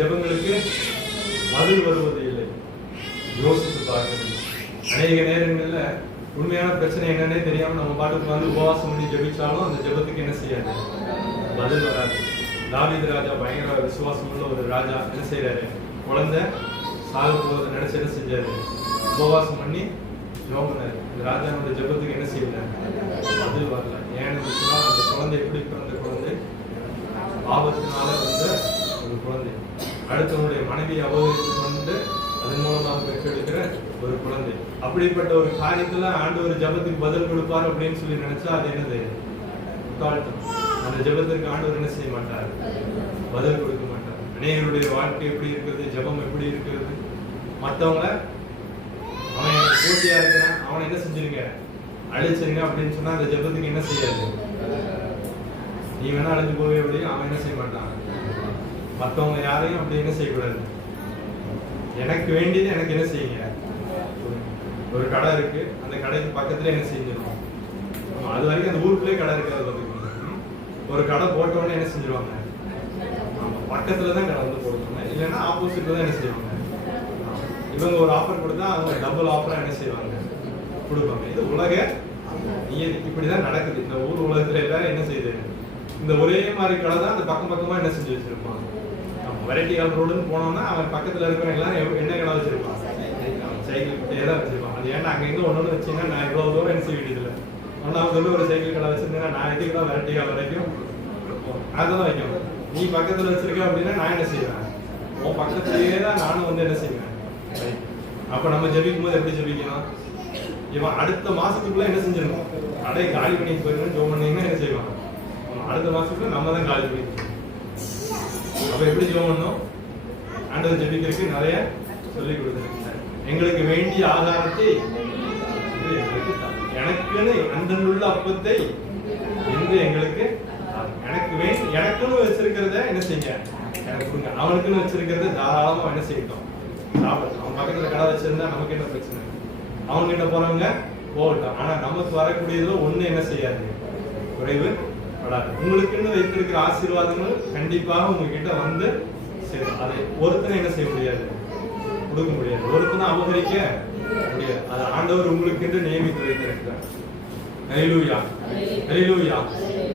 ஜெபங்களுக்கு பதில் வருவது இல்லை. யோசித்து பார்க்கணும். அநேக நேரங்கள்ல உண்மையான பிரச்சனை என்னன்னே தெரியாம நம்ம பாட்டுக்கு வந்து உபவாசம் பண்ணி ஜெபிச்சாலும் அந்த ஜெபத்துக்கு என்ன செய்யாது, பதில் வராது. தாவீது ராஜா பயங்கர விசுவாசம் உள்ள ஒரு ராஜா என்ன செய்யறாரு, குழந்தை சாக போவதை நினைச்சு என்ன செஞ்சாரு, உபவாசம் பண்ணி ஜெபம் பண்ணாரு. இந்த ராஜாவோட ஜெபத்துக்கு என்ன செய்யல, பதில் வரல. ஏன்னு சொன்னா அந்த குழந்தை எப்படி பிறந்த குழந்தை, ஆபத்தினால வந்த ஒரு குழந்தை, அடுத்தவனுடைய மனைவியை அபகரித்து கொண்டு அதன் மூலமாக பெற்றெடுக்கிற ஒரு குழந்தை. அப்படிப்பட்ட ஒரு காரியத்துல ஆண்டவர் ஜெபத்துக்கு பதில் கொடுப்பார் அப்படின்னு சொல்லி நினைச்சா அது என்னது, முட்டாள்தனம். அந்த ஜெபத்திற்கு ஆண்டவர் என்ன செய்ய மாட்டார், பதில் கொடுக்க மாட்டார். அநேகருடைய வாழ்க்கை எப்படி இருக்கிறது, ஜெபம் எப்படி இருக்கிறது, மற்றவங்க அவன் போட்டியா இருக்கிறான் அவனை என்ன செஞ்சிருங்க, அழிச்சிருங்க அப்படின்னு சொன்னா அந்த ஜெபத்துக்கு என்ன செய்யாது, நீ வேணா அழிஞ்சு போவே அப்படின்னு அவன் என்ன செய்ய மாட்டான். மற்றவங்க யாரையும் அப்படி என்ன செய்யக்கூடாது. எனக்கு வேண்டியது எனக்கு என்ன செய்யுங்க. ஒரு கடை இருக்கு, அந்த கடைக்கு பக்கத்துல என்ன செஞ்சிருவோம், அது வரைக்கும் அந்த ஊருக்குள்ளே கடை இருக்காது. ஒரு கடை போட்டவொடனே என்ன செஞ்சிருவாங்க, பக்கத்துலதான் கடை வந்து போடுவாங்க, இல்லைன்னா ஆப்போசிட்ல தான் என்ன செய்வாங்க. இவங்க ஒரு ஆஃபர் கொடுத்தா அவங்க டபுள் ஆஃபரா என்ன செய்வாங்க, கொடுப்பாங்க. இது உலக இப்படிதான் நடக்குது. இந்த ஊர் உலகத்துல எல்லாரும் என்ன செய்யுது, இந்த ஒரே மாதிரி கடை தான் அந்த பக்கம் பக்கமா என்ன செஞ்சு வச்சிருப்பாங்க. வெரைட்டி கால் ரோடுன்னு போனோம்னா அவன் பக்கத்துல இருக்கிற எல்லாரும் என்ன கடை வச்சிருப்பான், சைக்கிள் குட்டையே தான் வச்சிருப்பான். அது ஏன்னா அங்க எங்க ஒன்னொன்னு வச்சீங்கன்னா நான் இவ்வளவு தூரம் என்ன செய்ய வேண்டியதில்லை. ஒன்னாவது ஒரு சைக்கிள் கடை வச்சிருந்தேன்னா நான் எதுக்கு தான் வெரைட்டி கால் வரைக்கும் அதுதான் வைக்கணும். நீ பக்கத்துல வச்சிருக்க அப்படின்னா நான் என்ன செய்வேன், உன் பக்கத்துலயே தான் நானும் வந்து என்ன செய்வேன். அப்ப நம்ம ஜெபிக்கும் போது எப்படி ஜெபிக்கணும், இவன் அடுத்த மாசத்துக்குள்ள என்ன செஞ்சிருக்கோம், கடை காலி பண்ணி போயிருக்கணும். ஜோம் பண்ணீங்கன்னா என்ன செய்வான், அடுத்த மாசத்துக்குள்ள நம்ம தான் காலி பண்ணி. அப்ப எப்படி ஜெபம் பண்ணணும், ஆண்டவர் ஜெபிக்கிறதுக்கு நிறைய சொல்லி கொடுத்துருக்காரு. எங்களுக்கு வேண்டிய ஆதாரத்தை எனக்குன்னு அந்தனுள்ள அப்பத்தை என்று எங்களுக்கு எனக்குன்னு வச்சிருக்கிறத என்ன செய்யுங்க எனக்கு கொடுங்க. அவனுக்குன்னு வச்சிருக்கிறத தாராளமா என்ன செய்யட்டும், சாப்பிடட்டும். அவன் பக்கத்துல கடை வச்சிருந்தா நமக்கு என்ன பிரச்சனை, அவன்கிட்ட போறவங்க போகட்டும். ஆனா நமக்கு வரக்கூடியதுல ஒண்ணு என்ன செய்யாது, குறைவு படாது. உங்களுக்குன்னு வைத்திருக்கிற ஆசீர்வாதங்கள் கண்டிப்பாக உங்ககிட்ட வந்து சேரும். அதை ஒருத்தனை என்ன செய்ய முடியாது, கொடுக்க முடியாது. ஒருத்தனை அபகரிக்க முடியாது. அது ஆண்டவர் உங்களுக்கு என்று நியமித்து வைத்திருக்கிறார். ஹல்லேலூயா, ஹல்லேலூயா.